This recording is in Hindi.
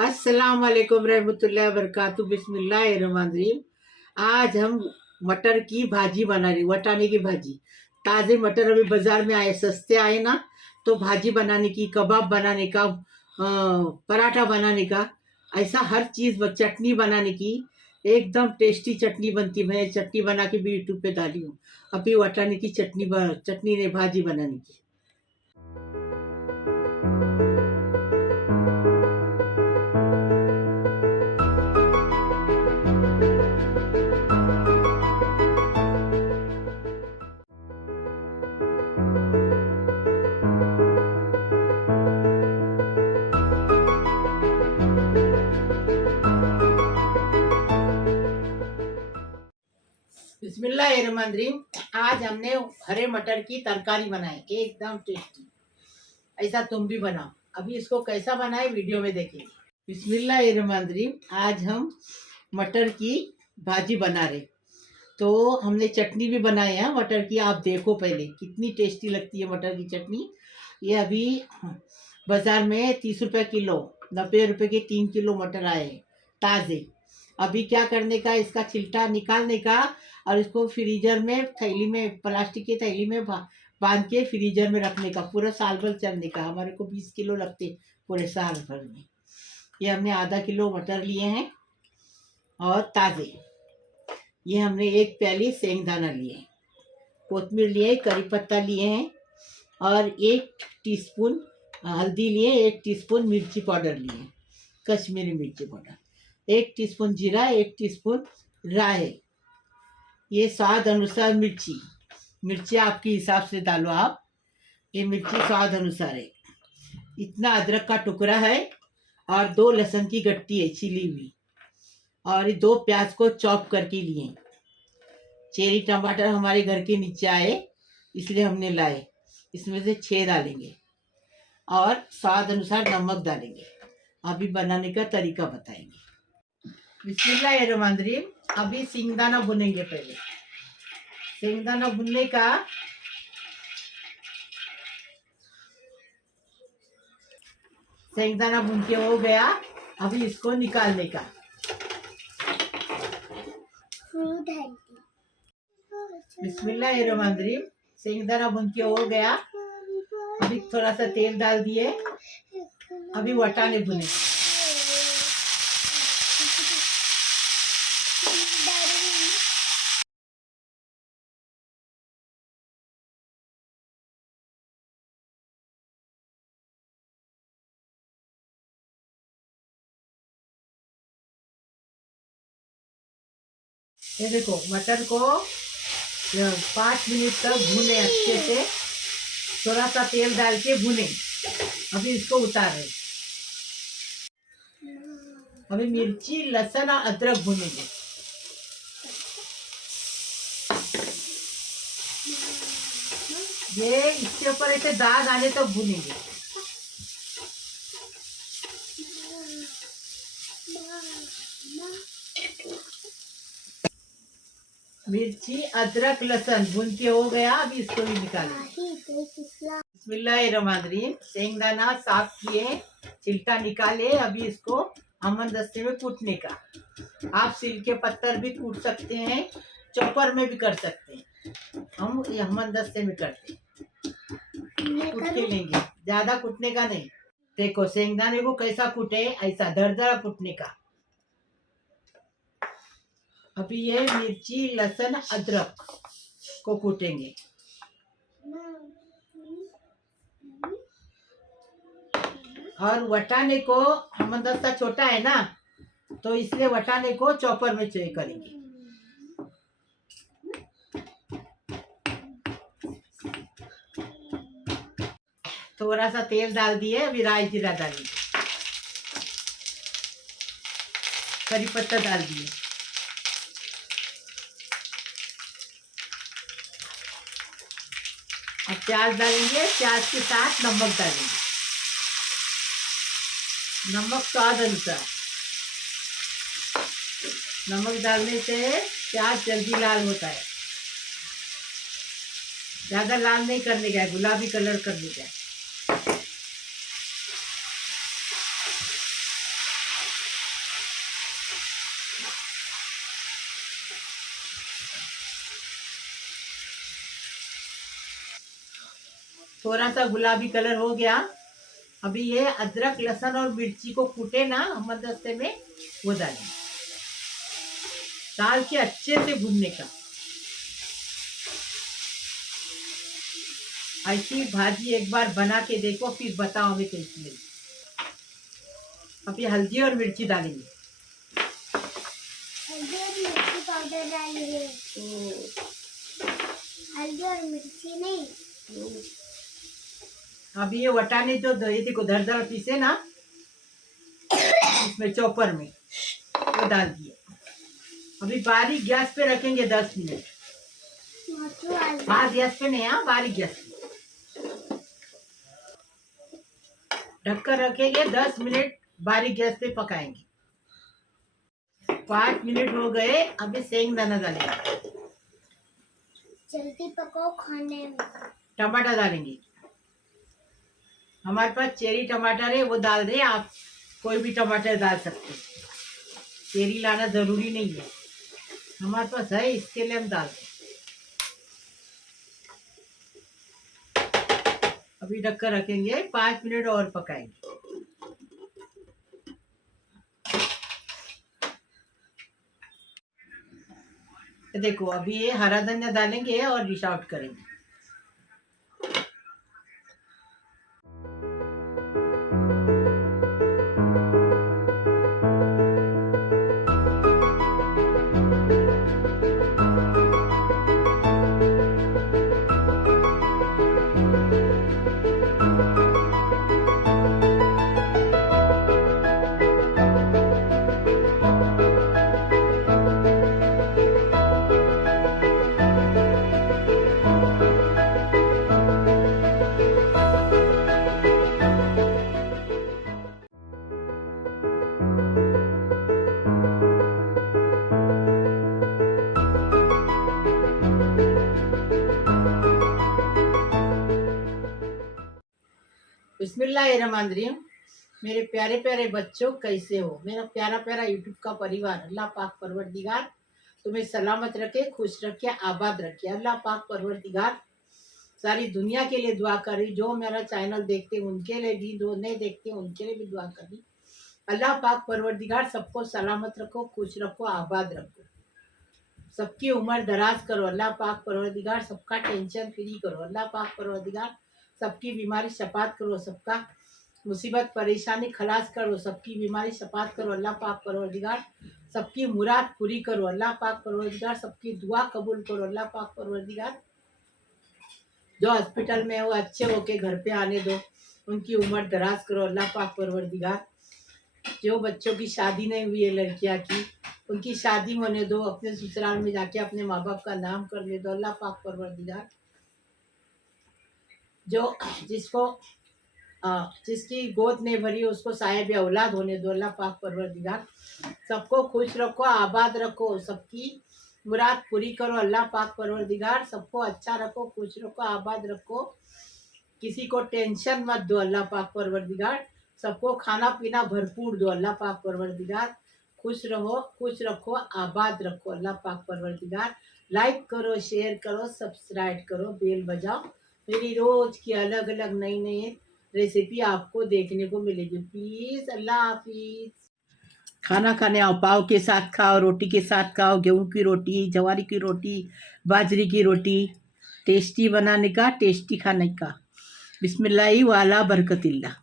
अस्सलाम वालेकुम रहमतुल्लाहि व बरकातहू। बिस्मिल्लाहिर्रहमानिर्रहीम। आज हम मटर की भाजी बना रही, वटाने की भाजी। ताज़े मटर अभी बाज़ार में आए, सस्ते आए ना, तो भाजी बनाने की, कबाब बनाने का, पराठा बनाने का, ऐसा हर चीज़, चटनी बनाने की। एकदम टेस्टी चटनी बनती है। मैं चटनी बना के भी यूट्यूब पे डाली हूँ। अभी वटाने की चटनी ने भाजी बनाने की। बिस्मिल्लाहिर्रहमानिर्रहीम। आज हमने हरे मटर की तरकारी बनाई, एकदम टेस्टी। ऐसा तुम भी बनाओ। अभी इसको कैसा बनाए वीडियो में देखेंगे। बिस्मिल्लाहिर्रहमानिर्रहीम। आज हम मटर की भाजी बना रहे। तो हमने चटनी भी बनाई है मटर की। आप देखो पहले कितनी टेस्टी लगती है मटर की चटनी। ये अभी बाजार में 30 रुपये किलो, 90 रुपये के 3 किलो मटर आए हैं, ताज़े। अभी क्या करने का, इसका छिलटा निकालने का और इसको फ्रीजर में थैली में, प्लास्टिक की थैली में बांध के फ्रीजर में रखने का, पूरा साल भर चलने का। हमारे को 20 किलो लगते पूरे साल भर में। ये हमने आधा किलो मटर लिए हैं और ताज़े। ये हमने एक प्याली सेंगदाना लिए, कोतमीर लिए, करी पत्ता लिए हैं और 1 टीस्पून हल्दी लिए, 1 टीस्पून मिर्ची पाउडर लिए, कश्मीरी मिर्ची पाउडर, 1 टीस्पून जीरा, 1 टीस्पून राई। ये स्वाद अनुसार मिर्ची, मिर्ची आपके हिसाब से डालो आप। ये मिर्ची स्वाद अनुसार है। इतना अदरक का टुकड़ा है और 2 लहसुन की गट्टी है छिली हुई, और ये 2 प्याज को चॉप करके लिए। चेरी टमाटर हमारे घर के नीचे आए, इसलिए हमने लाए। इसमें से 6 डालेंगे और स्वाद अनुसार नमक डालेंगे। अभी बनाने का तरीका बताएंगे। बिस्मिल्लाहिर्रहमानिर्रहीम। अभी सिंगदाना भुनेंगे। पहले सिंगदाना भुनने का, सिंगदाना भुन के हो गया। अभी इसको निकालने का। बिस्मिल्लाहिर्रहमानिर्रहीम। सिंगदाना भुन के हो गया। अभी थोड़ा सा तेल डाल दिए। अभी वटाने भुने। ये देखो, मटर को 5 मिनट तक भूने अच्छे से। थोड़ा सा तेल डाल के भुने। अभी इसको उतारे। अभी मिर्ची, लहसुन और अदरक भुनेंगे। ये इसके ऊपर ऐसे दाग आने तक भुनेंगे। मिर्ची, अदरक, लहसुन भुन के हो गया। अभी इसको भी निकालेंगे। बिस्मिल्लाहिर्रहमानिर्रहीम। शेंगदाना साफ किए, छिलका निकाले। अभी इसको हमन दस्ते में कूटने का। आप सिल के पत्थर भी कूट सकते हैं, चॉपर में भी कर सकते हैं। हम हमन दस्ते में करते हैं, कूट के लेंगे। ज्यादा कूटने का नहीं। देखो शेंगदाने को कैसा कूटे, ऐसा दरदरा कूटने का। अभी ये मिर्ची, लहसुन, अदरक को कूटेंगे। और वटाने को, हम दस्ता छोटा है ना, तो इसलिए वटाने को चॉपर में करेंगे। थोड़ा सा तेल डाल दिए। अभी राई जीरा डालिए, करी पत्ता डाल दिए। अब प्याज डालेंगे। प्याज के साथ नमक डालेंगे, नमक स्वाद अनुसार। नमक डालने से प्याज जल्दी लाल होता है। ज्यादा लाल नहीं करने का है, गुलाबी कलर करने का है। थोड़ा सा गुलाबी कलर हो गया। अभी ये अदरक लहसुन और मिर्ची को कूटे ना मदद में वो डालेंगे, डाल के अच्छे से भूनने का। ऐसी भाजी एक बार बना के देखो, फिर बताओ हमें कैसी लगी। अभी हल्दी और मिर्ची डालेंगे, हल्दी और मिर्ची पाउडर डालिए। हल्दी और मिर्ची नहीं। अभी ये वटाने जो ये देखो दरदर पीसे ना इसमें चॉपर में वो डाल दिए। अभी बारीक गैस पे रखेंगे 10 मिनट। हाँ गैस पे नहीं, हाँ बारीक गैस पे ढककर रखेंगे। 10 मिनट बारीक गैस पे पकाएंगे। 5 मिनट हो गए। अभी शेंगदाना डालेंगे, जल्दी पकाओ खाने में। टमाटर डालेंगे, हमारे पास चेरी टमाटर है वो डाल रहे हैं, आप कोई भी टमाटर डाल सकते हैं, चेरी लाना जरूरी नहीं है, हमारे पास है इसके लिए हम डाल रहे हैं। अभी ढककर रखेंगे, 5 मिनट और पकाएंगे। देखो अभी ये हरा धनिया डालेंगे और डिश आउट करेंगे। बिस्मिल्लाहिर्रहमानिर्रहीम। मेरे प्यारे प्यारे बच्चों, कैसे हो? मेरा प्यारा प्यारा यूट्यूब का परिवार, अल्लाह पाक परवरदिगार तुम्हें सलामत रखे, खुश रखे, आबाद रखे। अल्लाह पाक परवरदिगार सारी दुनिया के लिए दुआ करी। जो मेरा चैनल देखते हैं उनके लिए भी, जो नहीं देखते उनके लिए भी दुआ करी। अल्लाह पाक परवरदिगार सबको सलामत रखो, खुश रखो, आबाद रखो, सबकी उम्र दराज करो। अल्लाह पाक परवरदिगार सबका टेंशन फ्री करो। अल्लाह पाक परवरदिगार सबकी बीमारी शफात करो, सबका मुसीबत परेशानी खलास करो, सबकी बीमारी शफात करो। अल्लाह पाक परवरदिगार सबकी मुराद पूरी करो। अल्लाह पाक परवरदिगार सबकी दुआ कबूल करो। अल्लाह पाक परवरदिगार जो हॉस्पिटल में हो अच्छे होके घर पे आने दो, उनकी उम्र दराज करो। अल्लाह पाक परवरदिगार जो बच्चों की शादी नहीं हुई है लड़कियां की, उनकी शादी होने दो, अपने ससुराल में जाके अपने माँ बाप का नाम करने दो। अल्लाह पाक परवरदिगार जो जिसकी गोद नहीं भरी उसको साहिब औलाद होने दो। अल्लाह पाक परवरदिगार सबको खुश रखो, आबाद रखो, सबकी मुराद पूरी करो। अल्लाह पाक परवरदिगार सबको अच्छा रखो, खुश रखो, आबाद रखो, किसी को टेंशन मत दो। अल्लाह पाक परवरदिगार सबको खाना पीना भरपूर दो। अल्लाह पाक परवरदिगार खुश रहो, खुश रखो, आबाद रखो। अल्लाह पाक परवरदिगार लाइक करो, शेयर करो, सब्सक्राइब करो, बेल बजाओ। मेरी रोज की अलग अलग नई नई रेसिपी आपको देखने को मिलेगी। प्लीज़, अल्लाह हाफिज। खाना खाने आओ, पाव के साथ खाओ, रोटी के साथ खाओ, गेहूं की रोटी, जवारी की रोटी, बाजरी की रोटी, टेस्टी बनाने का, टेस्टी खाने का। बिस्मिल्लाह वाला बरकतिल्ला।